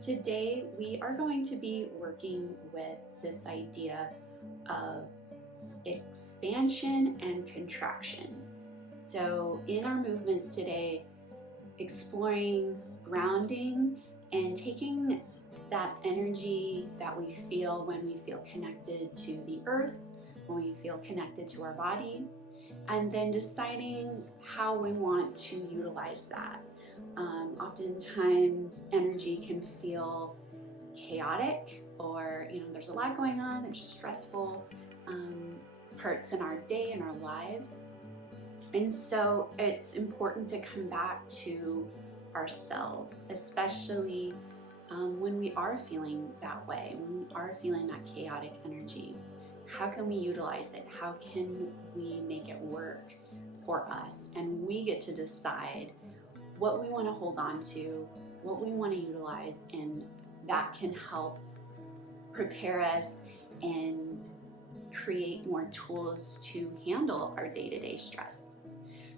Today we are going to be working with this idea of expansion and contraction. So in our movements today, exploring grounding and taking that energy that we feel when we feel connected to the earth, when we feel connected to our body, and then deciding how we want to utilize that. Oftentimes energy can feel chaotic, or there's a lot going on, there's stressful parts in our day and our lives. And so it's important to come back to ourselves, especially when we are feeling that way, when we are feeling that chaotic energy. How can we utilize it? How can we make it work for us? And we get to decide what we want to hold on to, what we want to utilize, and that can help prepare us and create more tools to handle our day-to-day stress.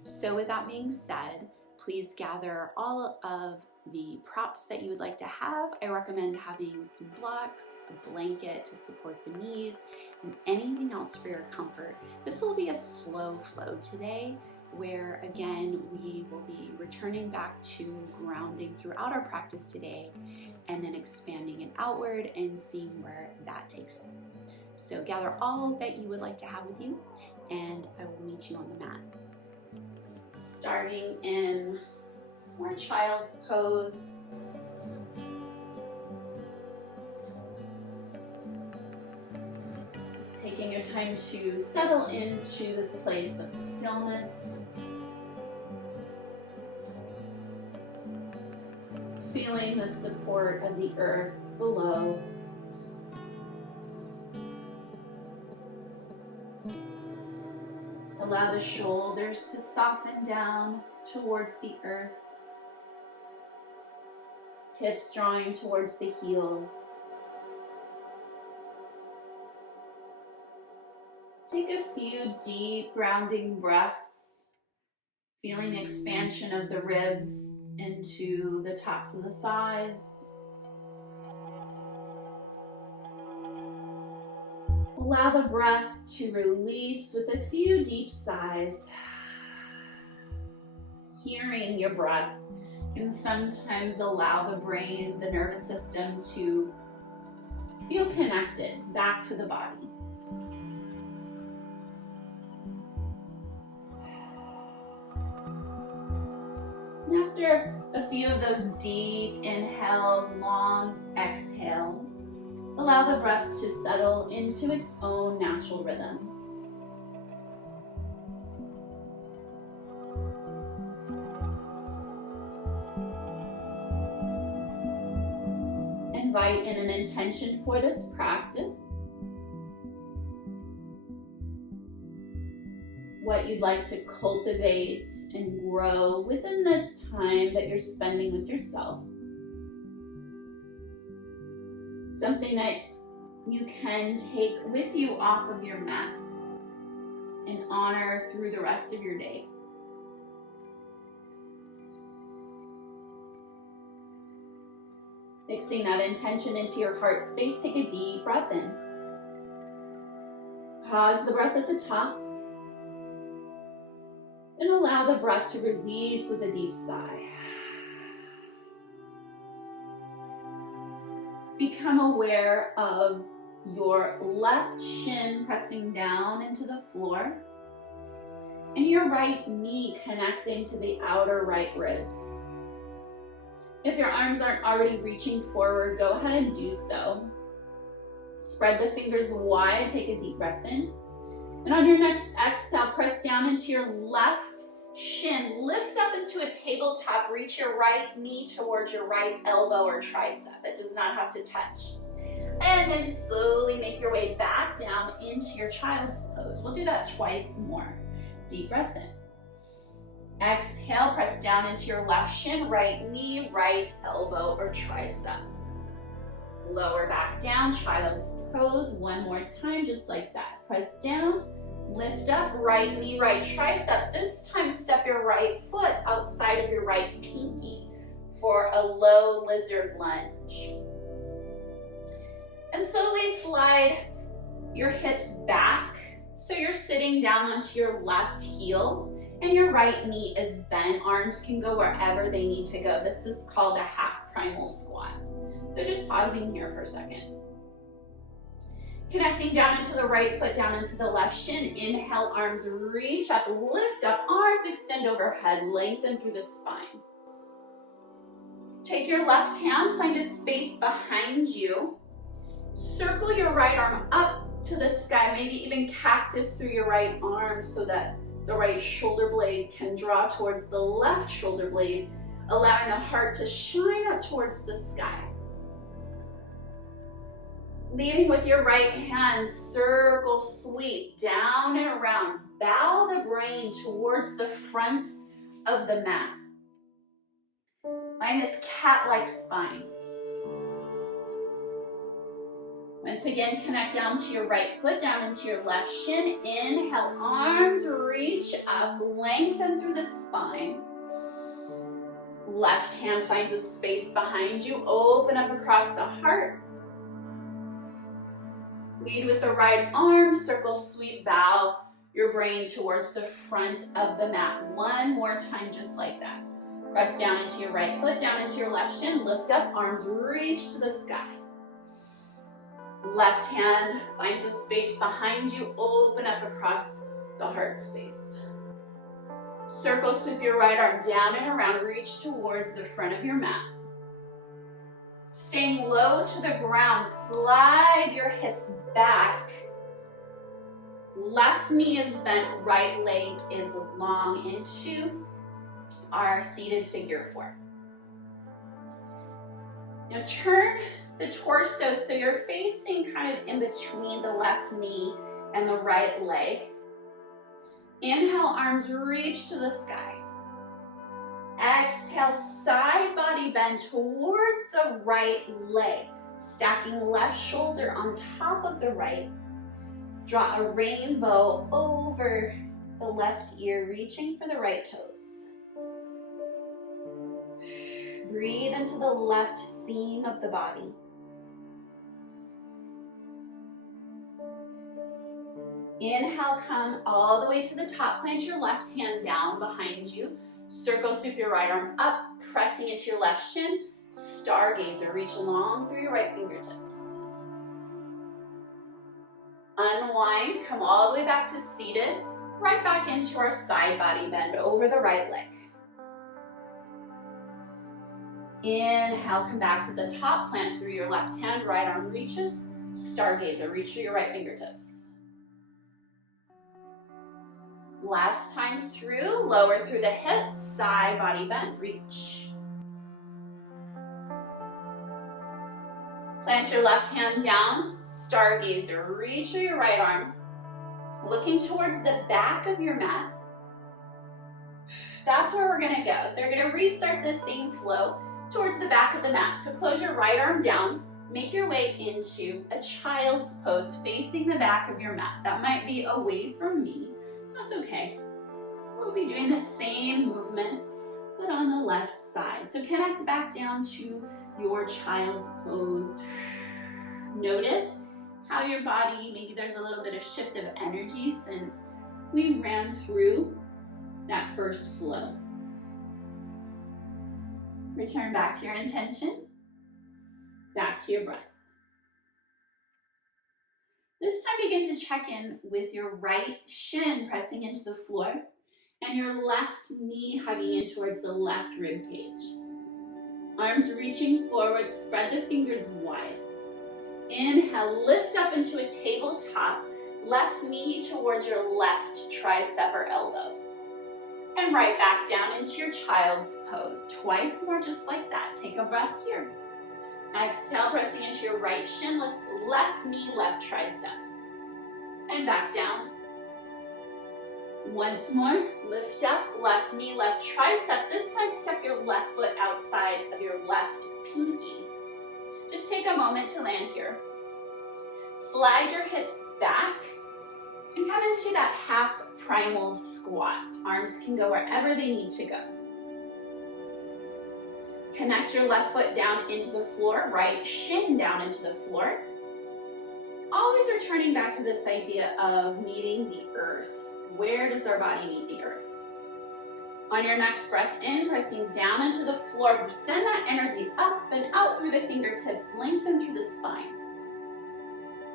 So with that being said, please gather all of the props that you would like to have. I recommend having some blocks, a blanket to support the knees, and anything else for your comfort. This will be a slow flow today, where again, we will be returning back to grounding throughout our practice today, and then expanding it outward and seeing where that takes us. So gather all that you would like to have with you, and I will meet you on the mat. Starting in more child's pose. Taking your time to settle into this place of stillness. Feeling the support of the earth below. Allow the shoulders to soften down towards the earth. Hips drawing towards the heels. Take a few deep grounding breaths, feeling the expansion of the ribs into the tops of the thighs. Allow the breath to release with a few deep sighs. Hearing your breath can sometimes allow the brain, the nervous system to feel connected back to the body. And after a few of those deep inhales, long exhales, allow the breath to settle into its own natural rhythm. Invite in an intention for this practice. What you'd like to cultivate and grow within this time that you're spending with yourself. Something that you can take with you off of your mat and honor through the rest of your day. Fixing that intention into your heart space, take a deep breath in. Pause the breath at the top. And allow the breath to release with a deep sigh. Become aware of your left shin pressing down into the floor and your right knee connecting to the outer right ribs. If your arms aren't already reaching forward, go ahead and do so. Spread the fingers wide, take a deep breath in. And on your next exhale, press down into your left shin. Lift up into a tabletop. Reach your right knee towards your right elbow or tricep. It does not have to touch. And then slowly make your way back down into your child's pose. We'll do that twice more. Deep breath in. Exhale, press down into your left shin, right knee, right elbow or tricep. Lower back down, child's pose. One more time, just like that. Press down, lift up, right knee, right tricep. This time, step your right foot outside of your right pinky for a low lizard lunge. And slowly slide your hips back so you're sitting down onto your left heel and your right knee is bent. Arms can go wherever they need to go. This is called a half primal squat. So just pausing here for a second. Connecting down into the right foot, down into the left shin. Inhale, arms reach up, lift up, arms extend overhead, lengthen through the spine. Take your left hand, find a space behind you. Circle your right arm up to the sky, maybe even cactus through your right arm so that the right shoulder blade can draw towards the left shoulder blade, allowing the heart to shine up towards the sky. Leading with your right hand, circle sweep down and around. Bow the brain towards the front of the mat. Find this cat-like spine. Once again, connect down to your right foot, down into your left shin. Inhale, arms reach up, lengthen through the spine. Left hand finds a space behind you, open up across the heart. Lead with the right arm, circle, sweep, bow your brain towards the front of the mat. One more time, just like that. Press down into your right foot, down into your left shin, lift up, arms reach to the sky. Left hand finds a space behind you, open up across the heart space. Circle, sweep your right arm down and around, reach towards the front of your mat. Staying low to the ground, slide your hips back. Left knee is bent, right leg is long into our seated figure four. Now turn the torso so you're facing kind of in between the left knee and the right leg. Inhale, arms reach to the sky. Exhale, side body bend towards the right leg. Stacking left shoulder on top of the right. Draw a rainbow over the left ear, reaching for the right toes. Breathe into the left seam of the body. Inhale, come all the way to the top. Plant your left hand down behind you. Circle, sweep your right arm up, pressing into your left shin. Stargazer, reach long through your right fingertips. Unwind, come all the way back to seated. Right back into our side body bend over the right leg. Inhale, come back to the top, plant through your left hand, right arm reaches. Stargazer, reach through your right fingertips. Last time through, lower through the hips, side body bend, reach. Plant your left hand down, stargazer, reach through your right arm, looking towards the back of your mat. That's where we're gonna go. So you're gonna restart this same flow towards the back of the mat. So close your right arm down, make your way into a child's pose, facing the back of your mat. That might be away from me. That's okay. We'll be doing the same movements, but on the left side. So connect back down to your child's pose. Notice how your body, maybe there's a little bit of shift of energy since we ran through that first flow. Return back to your intention, back to your breath. This time begin to check in with your right shin pressing into the floor and your left knee hugging in towards the left rib cage. Arms reaching forward, spread the fingers wide. Inhale, lift up into a tabletop, left knee towards your left tricep or elbow. And right back down into your child's pose. Twice more just like that. Take a breath here. Exhale, pressing into your right shin, lift left knee, left tricep. And back down. Once more, lift up, left knee, left tricep. This time, step your left foot outside of your left pinky. Just take a moment to land here. Slide your hips back and come into that half primal squat. Arms can go wherever they need to go. Connect your left foot down into the floor, right shin down into the floor. Always returning back to this idea of meeting the earth. Where does our body meet the earth? On your next breath in, pressing down into the floor, send that energy up and out through the fingertips, lengthen through the spine.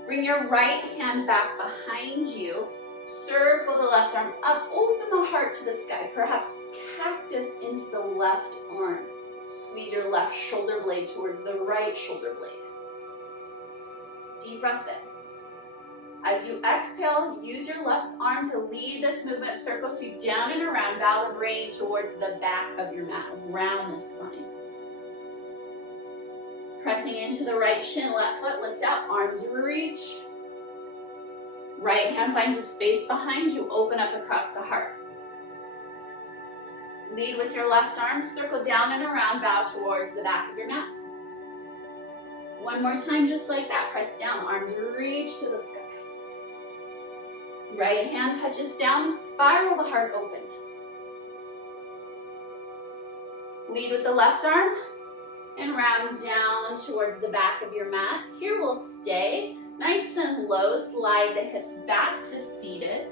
Bring your right hand back behind you. Circle the left arm up, open the heart to the sky. Perhaps cactus into the left arm. Squeeze your left shoulder blade towards the right shoulder blade. Deep breath in. As you exhale, use your left arm to lead this movement. Circle sweep down and around. Bow the brain towards the back of your mat, around the spine. Pressing into the right shin, left foot, lift out, arms reach. Right hand finds a space behind you, open up across the heart. Lead with your left arm, circle down and around, bow towards the back of your mat. One more time, just like that. Press down, arms reach to the sky. Right hand touches down, spiral the heart open. Lead with the left arm and round down towards the back of your mat. Here we'll stay nice and low, slide the hips back to seated.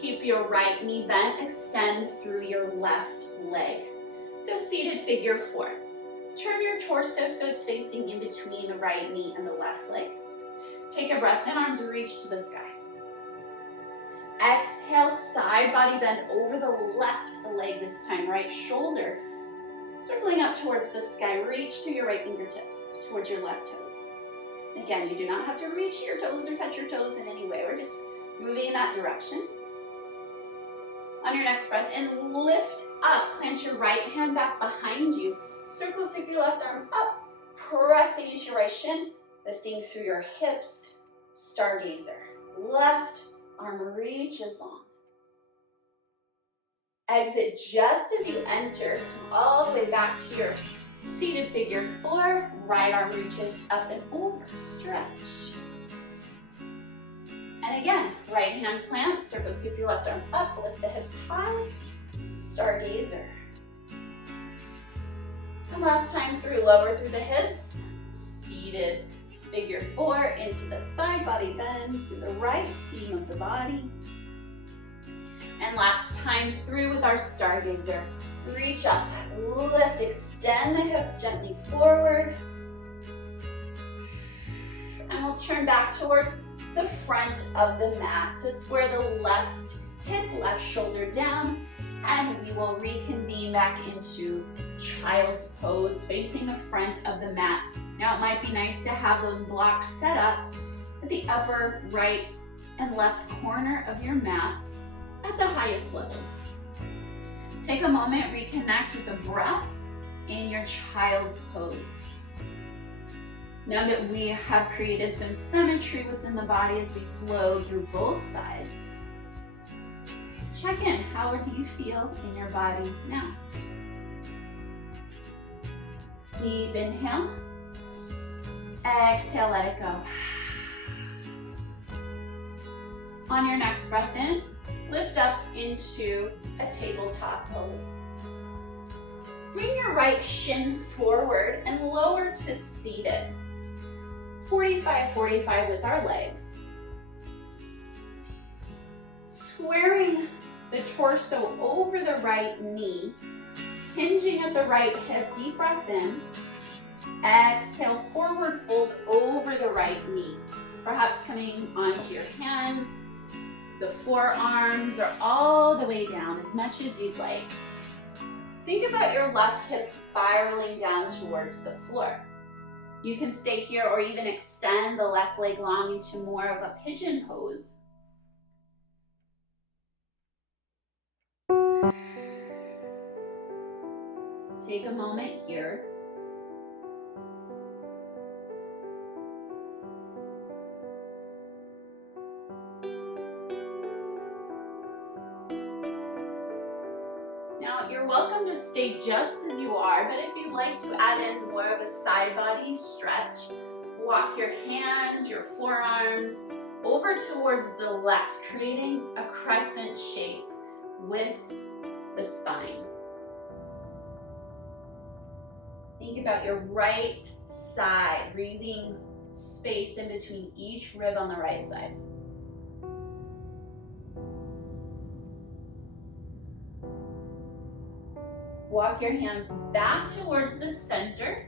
Keep your right knee bent, extend through your left leg. So seated figure four. Turn your torso so it's facing in between the right knee and the left leg. Take a breath in, arms reach to the sky. Exhale, side body bend over the left leg this time, right shoulder. Circling up towards the sky, reach through your right fingertips towards your left toes. Again, you do not have to reach your toes or touch your toes in any way. We're just moving in that direction. On your next breath in, lift up. Plant your right hand back behind you. Circle sweep your left arm up, pressing into your right shin, lifting through your hips, stargazer. Left arm reaches long. Exit just as you enter, all the way back to your seated figure four. Right arm reaches up and over, stretch. And again, right hand plants, circle sweep your left arm up, lift the hips high, stargazer. And last time through, lower through the hips, seated figure four into the side body bend through the right seam of the body. And last time through with our stargazer, reach up, lift, extend the hips gently forward. And we'll turn back towards the front of the mat. So square the left hip, left shoulder down, and we will reconvene back into child's pose, facing the front of the mat. Now it might be nice to have those blocks set up at the upper right and left corner of your mat at the highest level. Take a moment, reconnect with the breath in your child's pose. Now that we have created some symmetry within the body as we flow through both sides, check in. How do you feel in your body now? Deep inhale. Exhale, let it go. On your next breath in, lift up into a tabletop pose. Bring your right shin forward and lower to seated. 45-45 with our legs. Squaring the torso over the right knee, hinging at the right hip, deep breath in. Exhale, forward fold over the right knee. Perhaps coming onto your hands, the forearms, or all the way down, as much as you'd like. Think about your left hip spiraling down towards the floor. You can stay here or even extend the left leg long into more of a pigeon pose. Take a moment here. Now, you're welcome to stay just as you are, but if you'd like to add in more of a side body stretch, walk your hands, your forearms over towards the left, creating a crescent shape with the spine. Think about your right side, breathing space in between each rib on the right side. Walk your hands back towards the center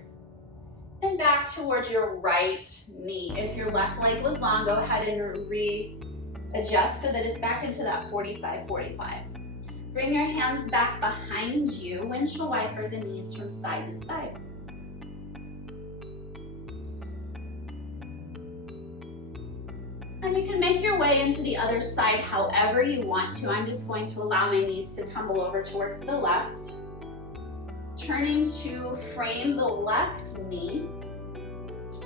and back towards your right knee. If your left leg was long, go ahead and readjust so that it's back into that 45-45. Bring your hands back behind you, windshield wiper the knees from side to side. And you can make your way into the other side however you want to. I'm just going to allow my knees to tumble over towards the left. Turning to frame the left knee,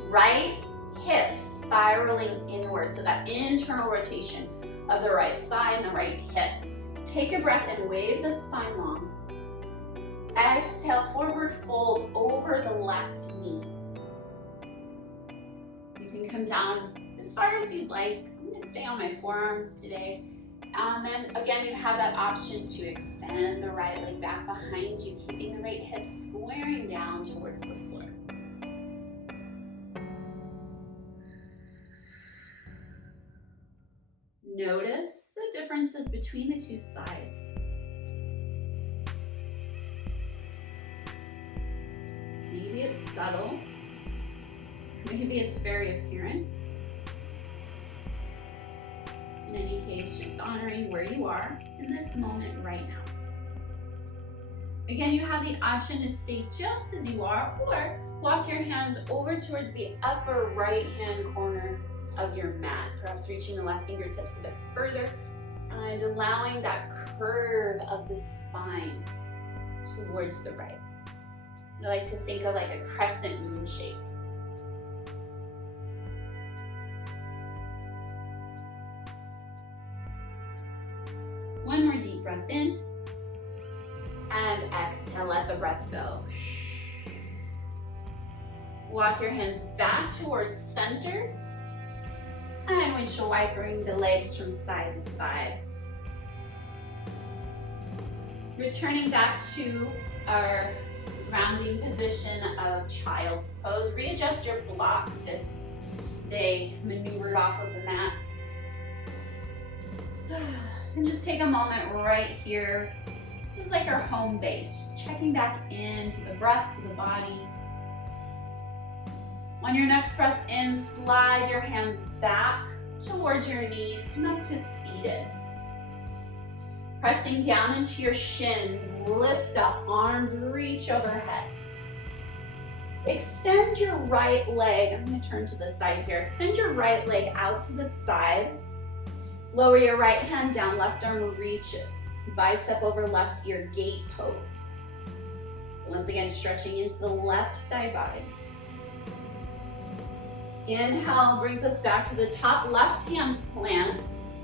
right hip spiraling inward, so that internal rotation of the right thigh and the right hip. Take a breath and wave the spine long. Exhale, forward fold over the left knee. You can come down as far as you'd like. I'm going to stay on my forearms today. And then again, you have that option to extend the right leg back behind you, keeping the right hip squaring down towards the floor. Notice the differences between the two sides. Maybe it's subtle, maybe it's very apparent. In any case, just honoring where you are in this moment right now. Again, you have the option to stay just as you are, or walk your hands over towards the upper right-hand corner of your mat, perhaps reaching the left fingertips a bit further and allowing that curve of the spine towards the right. I like to think of like a crescent moon shape. One more deep breath in, and exhale, let the breath go. Walk your hands back towards center, and windshield wipering the legs from side to side. Returning back to our grounding position of child's pose. Readjust your blocks if they maneuvered off of the mat. And just take a moment right here. This is like our home base, just checking back into the breath, to the body. On your next breath in, slide your hands back towards your knees, come up to seated. Pressing down into your shins, lift up, arms reach overhead. Extend your right leg, I'm going to turn to the side here. Extend your right leg out to the side. Lower your right hand down, left arm reaches. Bicep over left ear, gate pose. So once again, stretching into the left side body. Inhale brings us back to the top, left hand plants.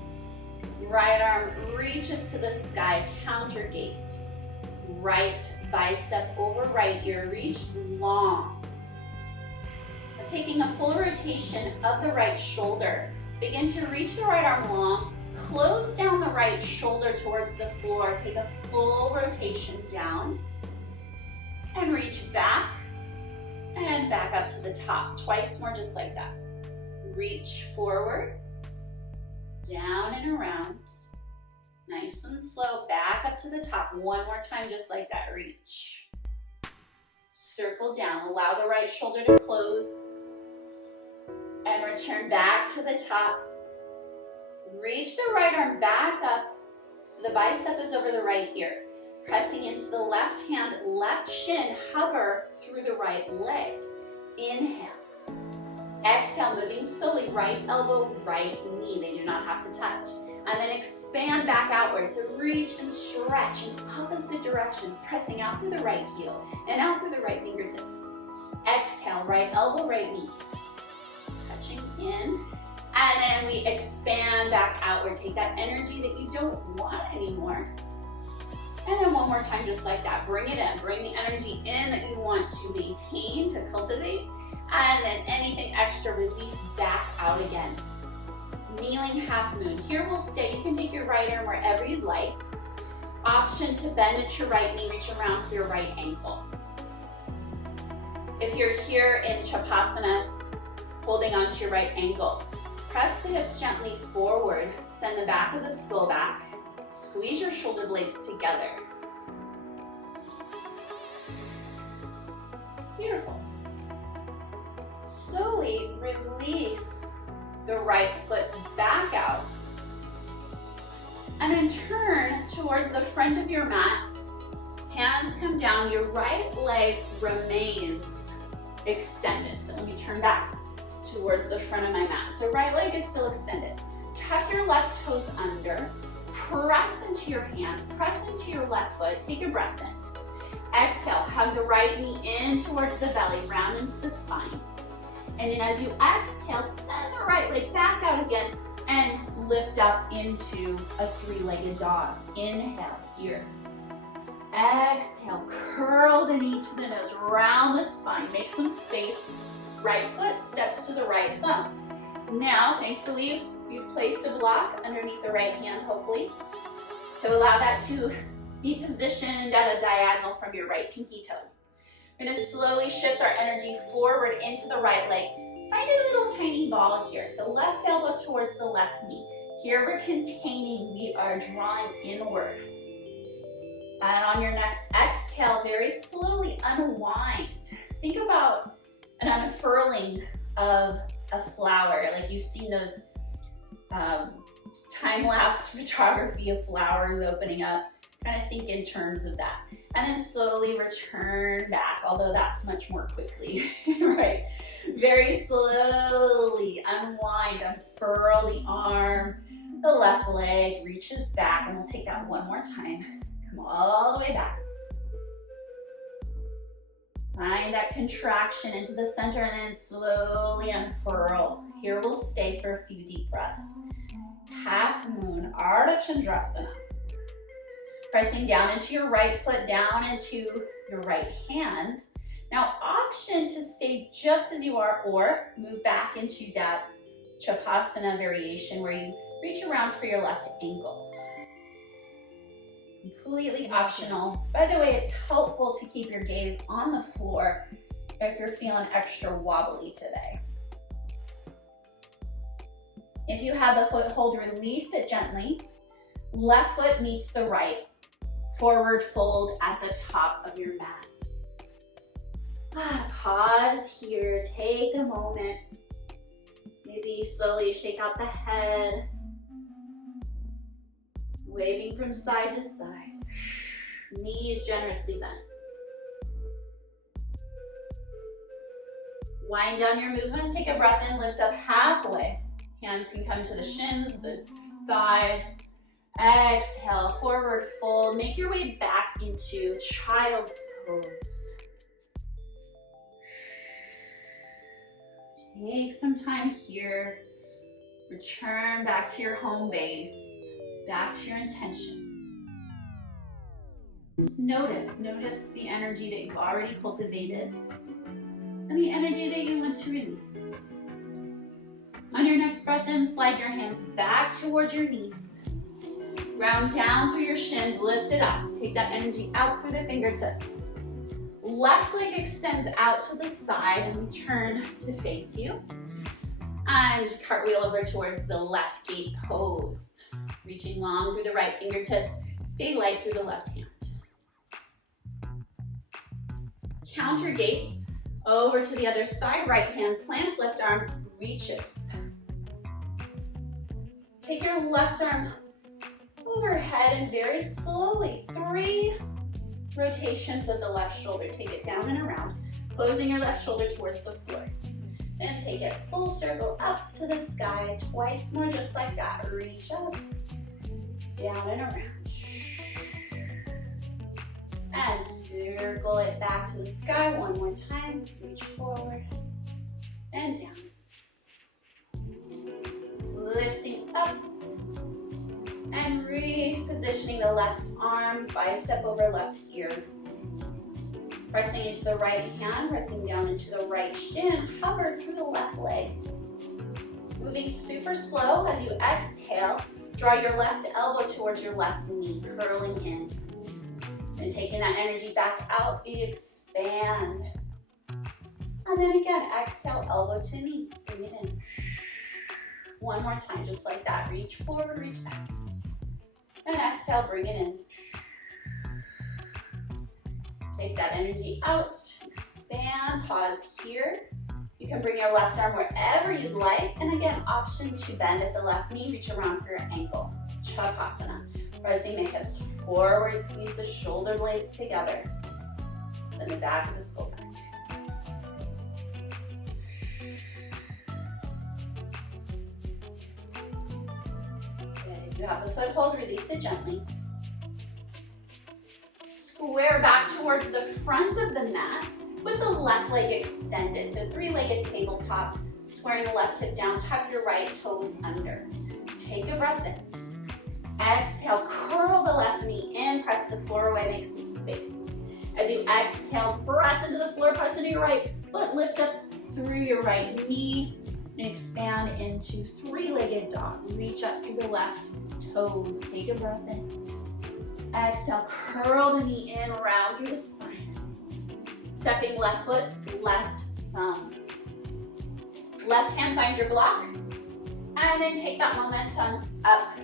Right arm reaches to the sky, counter gate. Right bicep over right ear, reach long. Now taking a full rotation of the right shoulder. Begin to reach the right arm long, close down the right shoulder towards the floor. Take a full rotation down and reach back and back up to the top. Twice more just like that. Reach forward, down and around. Nice and slow, back up to the top. One more time just like that, reach. Circle down, allow the right shoulder to close. And return back to the top. Reach the right arm back up so the bicep is over the right ear. Pressing into the left hand, left shin, hover through the right leg. Inhale. Exhale, moving slowly, right elbow, right knee. They do not have to touch. And then expand back outward to reach and stretch in opposite directions, pressing out through the right heel and out through the right fingertips. Exhale, right elbow, right knee. Touching in, and then we expand back outward. Take that energy that you don't want anymore. And then one more time just like that. Bring it in. Bring the energy in that you want to maintain, to cultivate. And then anything extra, release back out again. Kneeling half moon. Here we'll stay. You can take your right arm wherever you'd like. Option to bend at your right knee, reach around for your right ankle. If you're here in Shavasana, holding onto your right ankle, press the hips gently forward, send the back of the skull back, squeeze your shoulder blades together. Beautiful. Slowly release the right foot back out, and then turn towards the front of your mat. Hands come down, your right leg remains extended. So let me turn back towards the front of my mat. So right leg is still extended. Tuck your left toes under, press into your hands, press into your left foot, take a breath in. Exhale, hug the right knee in towards the belly, round into the spine. And then as you exhale, send the right leg back out again and lift up into a three-legged dog. Inhale here. Exhale, curl the knee to the nose, round the spine, make some space. Right foot steps to the right thumb. Now, thankfully, you've placed a block underneath the right hand, hopefully. So allow that to be positioned at a diagonal from your right pinky toe. We're gonna slowly shift our energy forward into the right leg. Find a little tiny ball here. So left elbow towards the left knee. Here we're containing, we are drawing inward. And on your next exhale, very slowly unwind. Think about an unfurling of a flower, like you've seen those time-lapse photography of flowers opening up. Kind of think in terms of that. And then slowly return back, although that's much more quickly, right? Very slowly unwind, unfurl the arm. The left leg reaches back, and we'll take that one more time. Come all the way back. Find that contraction into the center and then slowly unfurl. Here we'll stay for a few deep breaths. Half moon, Ardha Chandrasana. Pressing down into your right foot, down into your right hand. Now, option to stay just as you are or move back into that Shavasana variation where you reach around for your left ankle. Completely optional. By the way, it's helpful to keep your gaze on the floor if you're feeling extra wobbly today. If you have the foothold, release it gently. Left foot meets the right. Forward fold at the top of your mat. Pause here, take a moment. Maybe slowly shake out the head. Waving from side to side. Knees generously bent. Wind down your movement, take a breath in, lift up halfway. Hands can come to the shins, the thighs. Exhale, forward fold. Make your way back into child's pose. Take some time here. Return back to your home base, back to your intention. Just notice the energy that you've already cultivated and the energy that you want to release. On your next breath in, slide your hands back towards your knees. Round down through your shins, lift it up. Take that energy out through the fingertips. Left leg extends out to the side and we turn to face you. And cartwheel over towards the left gate pose. Reaching long through the right fingertips, stay light through the left hand. Counter gate, over to the other side, right hand plants, left arm reaches. Take your left arm overhead and very slowly, 3 rotations of the left shoulder. Take it down and around, closing your left shoulder towards the floor. Then take it full circle up to the sky, twice more just like that. Reach up, down and around. And circle it back to the sky one more time. Reach forward and down. Lifting up and repositioning the left arm, bicep over left ear. Pressing into the right hand, pressing down into the right shin, hover through the left leg. Moving super slow as you exhale, draw your left elbow towards your left knee, curling in. And taking that energy back out, expand. And then again, exhale, elbow to knee, bring it in. One more time, just like that. Reach forward, reach back. And exhale, bring it in. Take that energy out, expand, pause here. You can bring your left arm wherever you'd like. And again, option to bend at the left knee, reach around for your ankle. Chakrasana. Pressing the hips forward, squeeze the shoulder blades together. Send the back of the skull back. If you have the foothold, release it gently. Square back towards the front of the mat with the left leg extended. So three-legged tabletop, squaring the left hip down, tuck your right toes under. Take a breath in. Exhale, curl the left knee in, press the floor away, make some space. As you exhale, press into the floor, press into your right foot, lift up through your right knee, and expand into three-legged dog. Reach up through the left toes, take a breath in. Exhale, curl the knee in, round through the spine. Stepping left foot, left thumb. Left hand finds your block, and then take that momentum up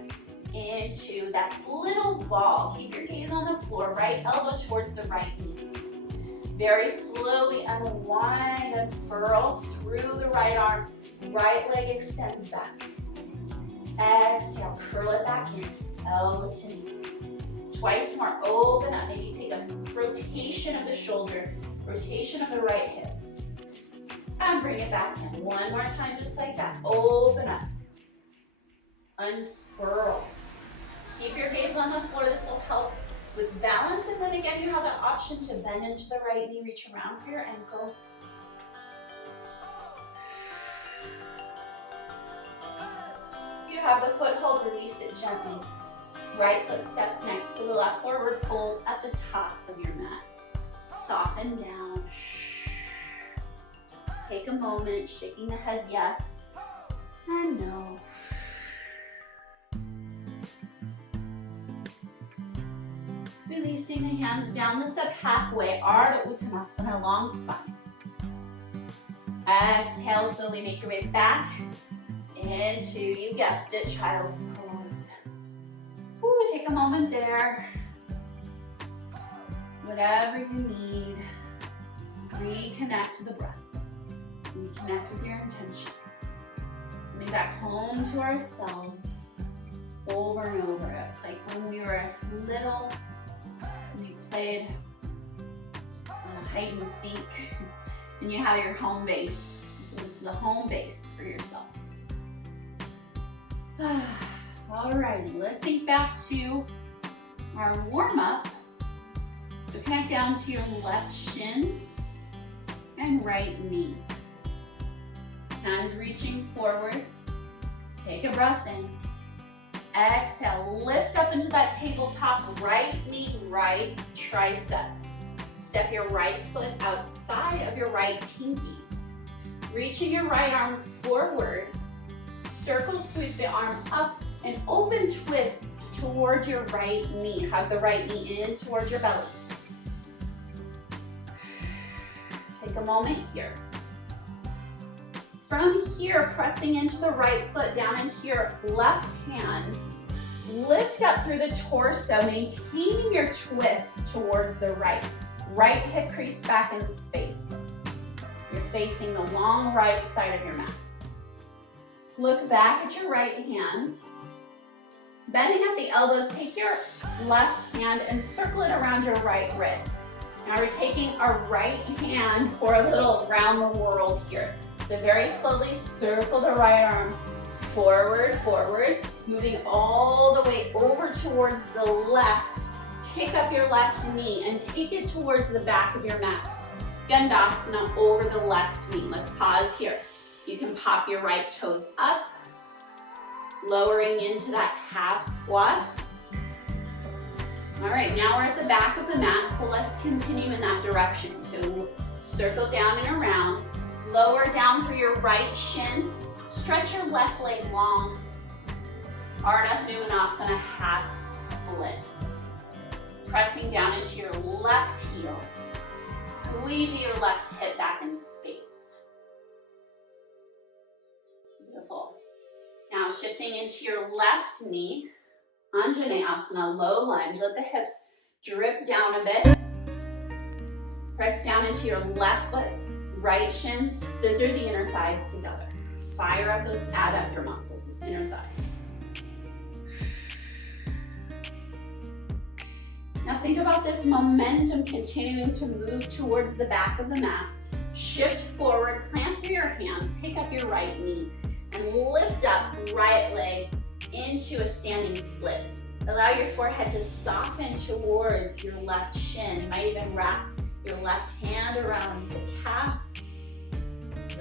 into that little ball. Keep your gaze on the floor, right elbow towards the right knee. Very slowly unwind and furl through the right arm. Right leg extends back. Exhale, curl it back in, elbow to knee. Twice more, open up. Maybe take a rotation of the shoulder, rotation of the right hip. And bring it back in. One more time, just like that. Open up. Unfurl. Keep your gaze on the floor. This will help with balance. And then again, you have an option to bend into the right knee, reach around for your ankle. You have the foothold, release it gently. Right foot steps next to the left, forward fold at the top of your mat. Soften down. Take a moment, shaking the head yes and no. Releasing the hands down, lift up halfway, Ardha Uttanasana, long spine. Exhale, slowly make your way back into, you guessed it, child's pose. Ooh, take a moment there. Whatever you need, reconnect to the breath. Reconnect with your intention. Coming back home to ourselves over and over. It's like when we were little, we played hide and seek, and you had your home base. This is the home base for yourself. Alrighty, let's think back to our warm-up. So connect down to your left shin and right knee. Hands reaching forward. Take a breath in. Exhale, lift up into that tabletop, right knee, right tricep. Step your right foot outside of your right pinky. Reaching your right arm forward. Circle sweep the arm up and open twist towards your right knee. Hug the right knee in towards your belly. Take a moment here. From here, pressing into the right foot, down into your left hand, lift up through the torso, maintaining your twist towards the right. Right hip crease back in space. You're facing the long right side of your mat. Look back at your right hand. Bending at the elbows, take your left hand and circle it around your right wrist. Now we're taking our right hand for a little around the world here. So very slowly circle the right arm forward, forward, moving all the way over towards the left. Kick up your left knee and take it towards the back of your mat. Skandasana over the left knee. Let's pause here. You can pop your right toes up, lowering into that half squat. All right, now we're at the back of the mat, so let's continue in that direction. So circle down and around, lower down through your right shin, stretch your left leg long. Ardha Uttanasana, half splits. Pressing down into your left heel. Squeeze your left hip back in space. shifting into your left knee. Anjaneyasana, low lunge. Let the hips drip down a bit. Press down into your left foot, right shin, scissor the inner thighs together. Fire up those adductor muscles, those inner thighs. Now think about this momentum continuing to move towards the back of the mat. Shift forward, clamp through your hands, pick up your right knee, and lift up right leg into a standing split. Allow your forehead to soften towards your left shin. You might even wrap your left hand around the calf.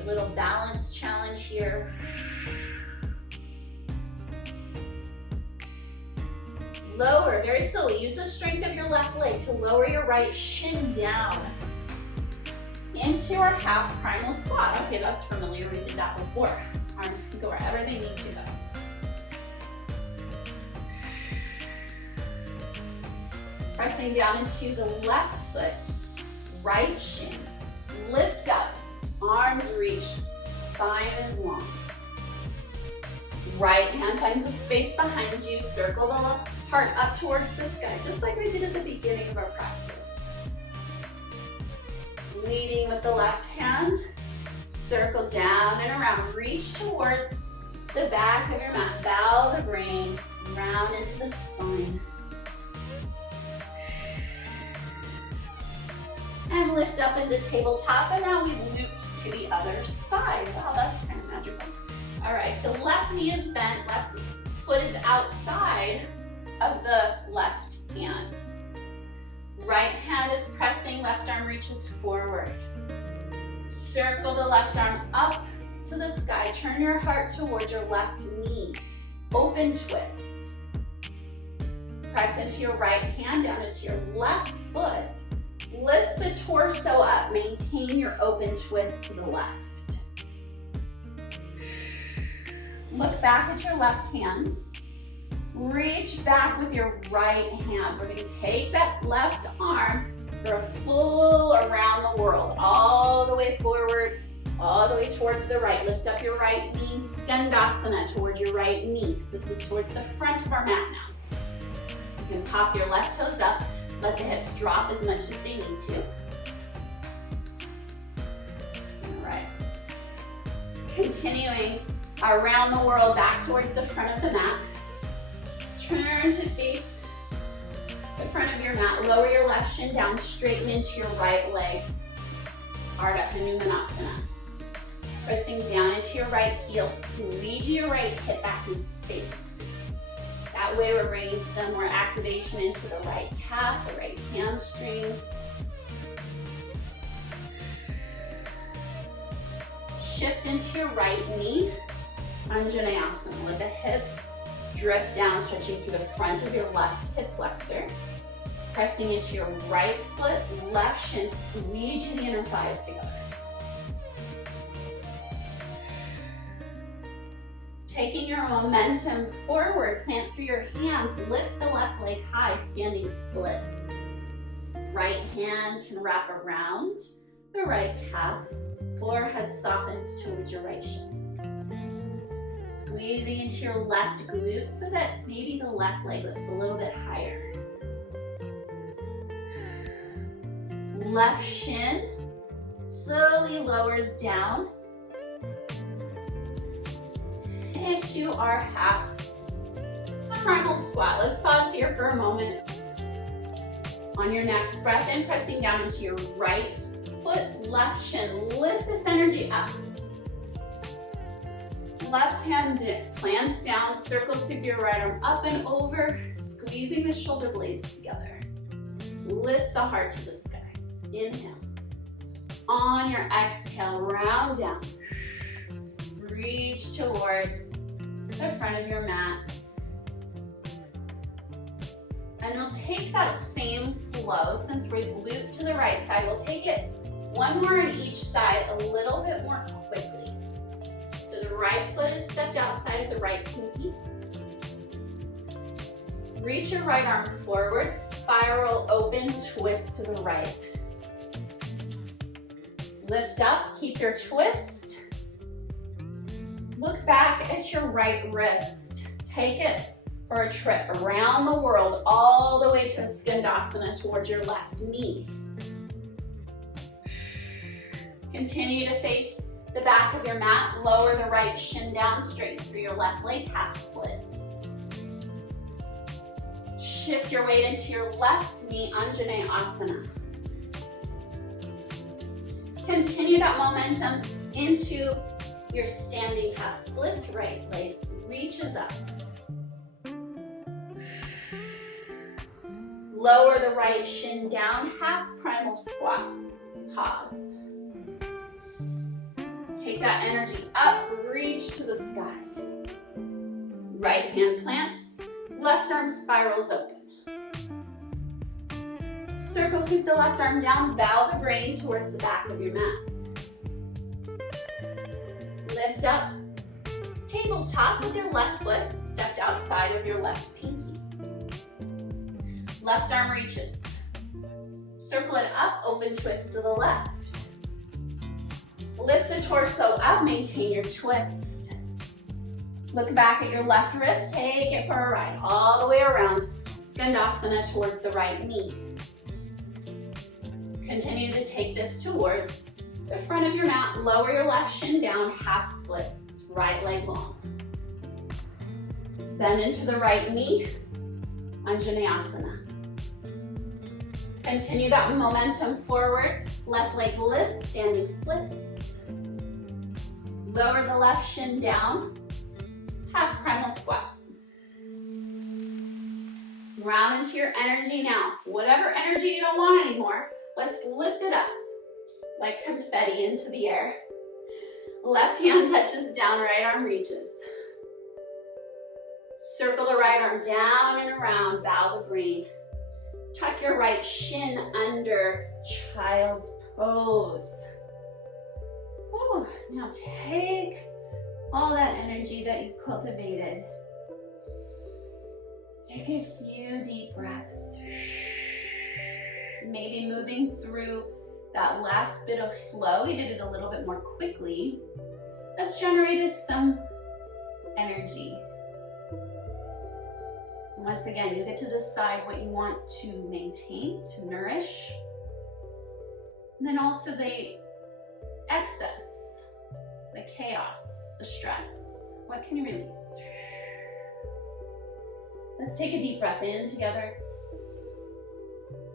A little balance challenge here. Lower very slowly. Use the strength of your left leg to lower your right shin down into our half primal squat. Okay, that's familiar. We did that before. Arms can go wherever they need to go. Pressing down into the left foot, right shin. Lift up, arms reach, spine is long. Right hand finds a space behind you. Circle the left heart up towards the sky, just like we did at the beginning of our practice. Leading with the left hand, circle down and around. Reach towards the back of your mat. Bow the brain, round into the spine. And lift up into tabletop, and now we've looped to the other side. Wow, that's kind of magical. All right, so left knee is bent, left foot is outside of the left hand. Right hand is pressing, left arm reaches forward. Circle the left arm up to the sky. Turn your heart towards your left knee. Open twist. Press into your right hand down into your left foot. Lift the torso up. Maintain your open twist to the left. Look back at your left hand. Reach back with your right hand. We're going to take that left arm for a full around the world. All the way forward, all the way towards the right. Lift up your right knee. Skandasana towards your right knee. This is towards the front of our mat now. You can pop your left toes up. Let the hips drop as much as they need to. All right. Continuing around the world back towards the front of the mat. Turn to face the front of your mat. Lower your left shin down, straighten into your right leg. Ardha Hanumanasana. Pressing down into your right heel, squeeze your right hip back in space. That way we're bringing some more activation into the right calf, the right hamstring. Shift into your right knee, Anjaneyasana. Let the hips drip down, stretching through the front of your left hip flexor. Pressing into your right foot, left shin, squeeze the inner thighs together. Taking your momentum forward, plant through your hands, lift the left leg high, standing splits. Right hand can wrap around the right calf, forehead softens towards your right shin. Squeezing into your left glute so that maybe the left leg lifts a little bit higher. Left shin slowly lowers down into our half primal squat. Let's pause here for a moment. On your next breath in, pressing down into your right foot, left shin. Lift this energy up. Left hand plants down, circle sweep your right arm up and over, squeezing the shoulder blades together. Lift the heart to the sky. Inhale. On your exhale, round down. Reach towards the front of your mat. And we'll take that same flow, since we've looped to the right side, we'll take it one more on each side a little bit more quickly. So the right foot is stepped outside of the right pinky. Reach your right arm forward, spiral open, twist to the right. Lift up, keep your twist. Look back at your right wrist. Take it for a trip around the world, all the way to a skandasana towards your left knee. Continue to face the back of your mat. Lower the right shin down, straight through your left leg, half splits. Shift your weight into your left knee, Anjaneyasana. Continue that momentum into your standing half splits. Right leg reaches up. Lower the right shin down, half primal squat. Pause. Take that energy up, reach to the sky. Right hand plants, left arm spirals open. Circle sweep the left arm down, bow the brain towards the back of your mat. Lift up, tabletop with your left foot stepped outside of your left pinky. Left arm reaches. Circle it up, open twist to the left. Lift the torso up, maintain your twist. Look back at your left wrist, take it for a ride all the way around. Skandasana towards the right knee. Continue to take this towards the front of your mat. Lower your left shin down, half splits, right leg long. Bend into the right knee, Anjaneyasana. Continue that momentum forward. Left leg lifts, standing splits. Lower the left shin down, half primal squat. Round into your energy now. Whatever energy you don't want anymore, let's lift it up like confetti into the air. Left hand touches down, right arm reaches. Circle the right arm down and around, bow the brain. Tuck your right shin under, child's pose. Whew. Now take all that energy that you've cultivated. Take a few deep breaths. Maybe moving through that last bit of flow, you did it a little bit more quickly. That's generated some energy. Once again, you get to decide what you want to maintain, to nourish. And then also the excess, the chaos, the stress. What can you release? Let's take a deep breath in together.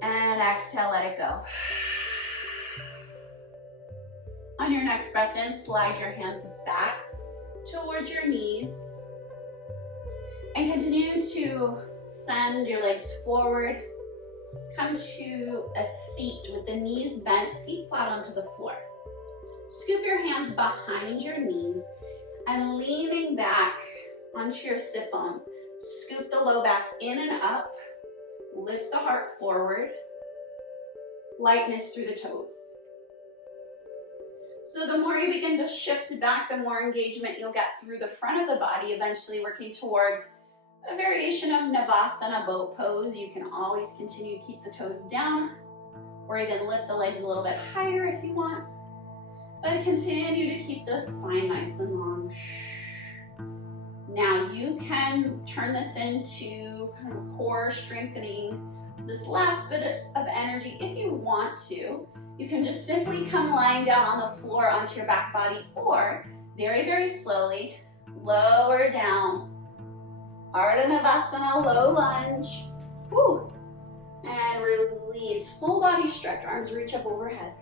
And exhale, let it go. On your next breath in, slide your hands back towards your knees. And continue to send your legs forward. Come to a seat with the knees bent, feet flat onto the floor. Scoop your hands behind your knees and leaning back onto your sit bones. Scoop the low back in and up. Lift the heart forward. Lightness through the toes. So the more you begin to shift back, the more engagement you'll get through the front of the body, eventually working towards a variation of Navasana boat pose. You can always continue to keep the toes down or even lift the legs a little bit higher if you want. But continue to keep the spine nice and long. Now you can turn this into kind of core strengthening, this last bit of energy if you want to. You can just simply come lying down on the floor onto your back body, or very, very slowly lower down. Ardha Navasana, low lunge. Woo. And release, full body stretch, arms reach up overhead.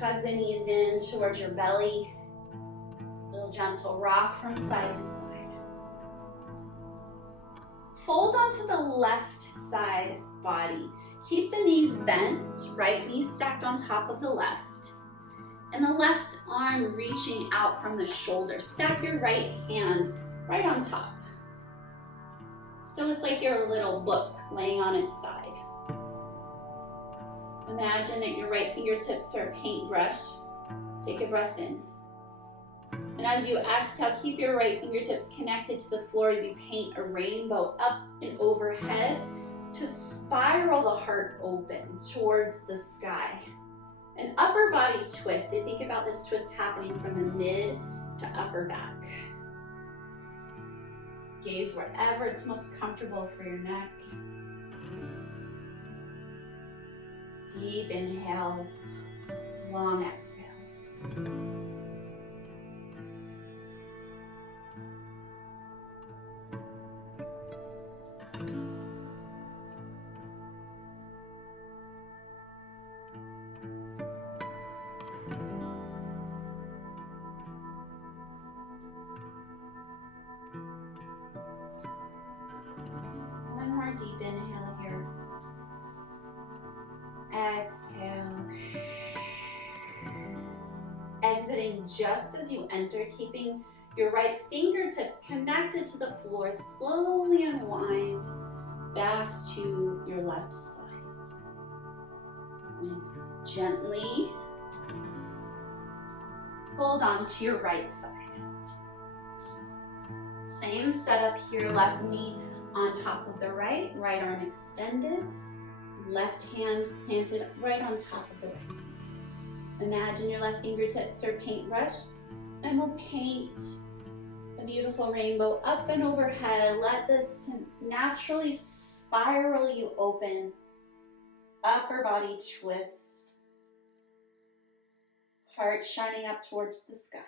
Hug the knees in towards your belly. Little gentle rock from side to side. Fold onto the left side body. Keep the knees bent, right knee stacked on top of the left. And the left arm reaching out from the shoulder. Stack your right hand right on top. So it's like your little book laying on its side. Imagine that your right fingertips are a paintbrush. Take a breath in. And as you exhale, keep your right fingertips connected to the floor as you paint a rainbow up and overhead to spiral the heart open towards the sky. An upper body twist. So think about this twist happening from the mid to upper back. Gaze wherever it's most comfortable for your neck. Deep inhales, long exhales. Deep inhale here. Exhale. Exiting just as you enter, keeping your right fingertips connected to the floor. Slowly unwind back to your left side. And gently hold on to your right side. Same setup here, left knee on top of the right, right arm extended, left hand planted right on top of the right. Imagine your left fingertips are paintbrush, and we'll paint a beautiful rainbow up and overhead. Let this naturally spiral you open. Upper body twist. Heart shining up towards the sky.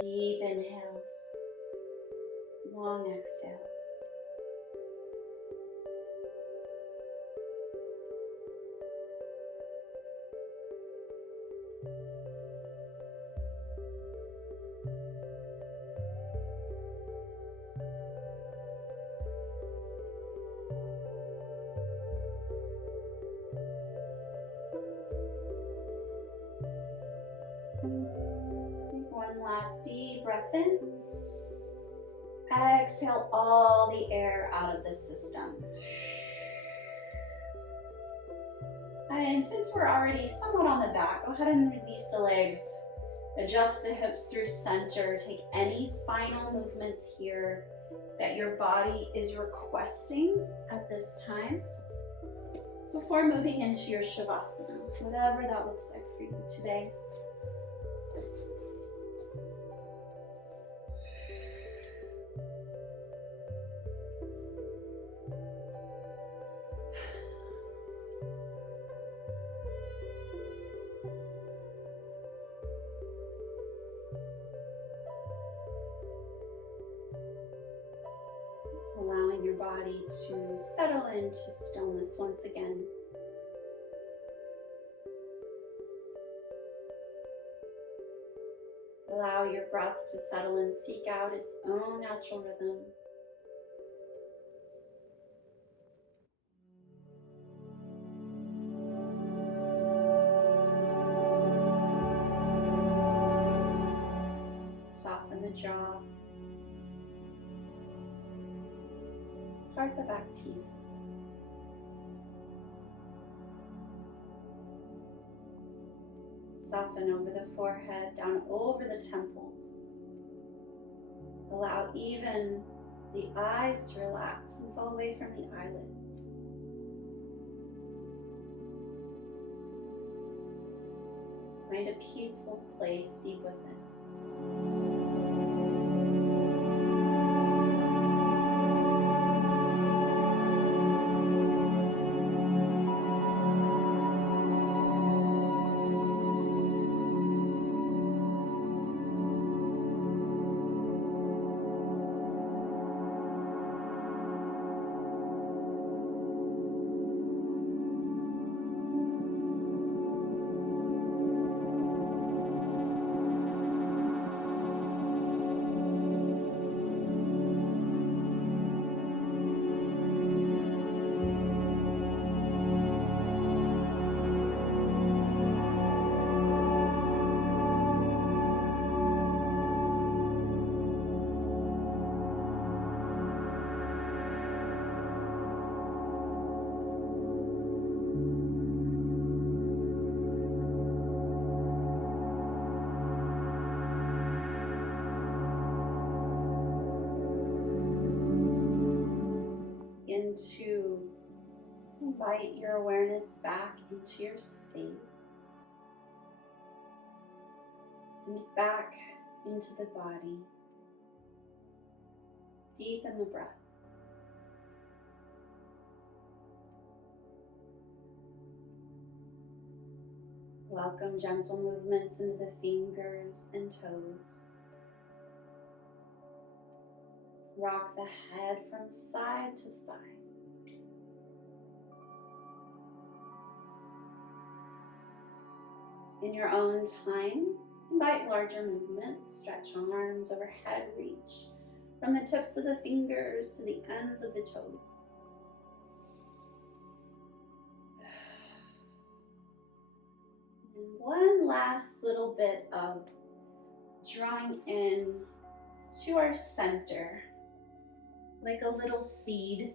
Deep inhales. Long exhales. Take one last deep breath in. Exhale all the air out of the system. And since we're already somewhat on the back, go ahead and release the legs. Adjust the hips through center. Take any final movements here that your body is requesting at this time before moving into your Shavasana, whatever that looks like for you today. Allowing your body to settle into stillness once again. Allow your breath to settle and seek out its own natural rhythm. Soften the jaw. Part the back teeth. Soften over the forehead, down over the temples. Allow even the eyes to relax and fall away from the eyelids. Find a peaceful place deep within. Into Invite your awareness back into your space and back into the body. Deepen the breath. Welcome gentle movements into the fingers and toes. Rock the head from side to side. In your own time, invite larger movements. Stretch arms overhead, reach from the tips of the fingers to the ends of the toes. And one last little bit of drawing in to our center, like a little seed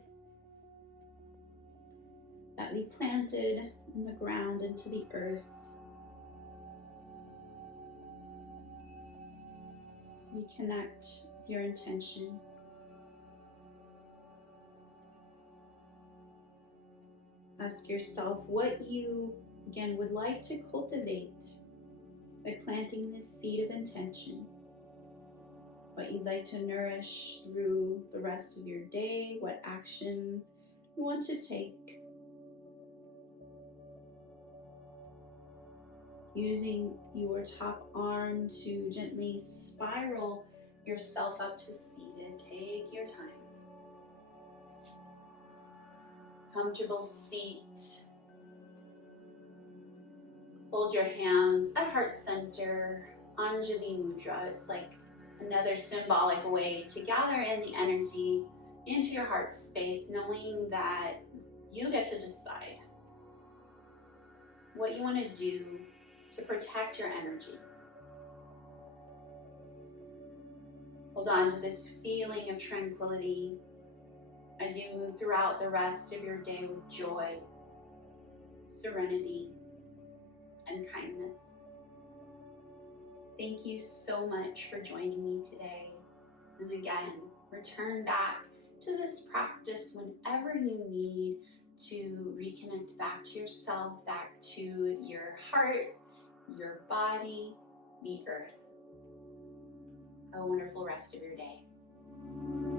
that we planted in the ground into the earth. Reconnect your intention. Ask yourself what you, again, would like to cultivate by planting this seed of intention. What you'd like to nourish through the rest of your day, what actions you want to take. Using your top arm to gently spiral yourself up to seated. Take your time. Comfortable seat. Hold your hands at heart center, Anjali Mudra. It's like another symbolic way to gather in the energy into your heart space, knowing that you get to decide what you want to do to protect your energy. Hold on to this feeling of tranquility as you move throughout the rest of your day with joy, serenity, and kindness. Thank you so much for joining me today. And again, return back to this practice whenever you need to reconnect back to yourself, back to your heart, your body, the earth. Have a wonderful rest of your day.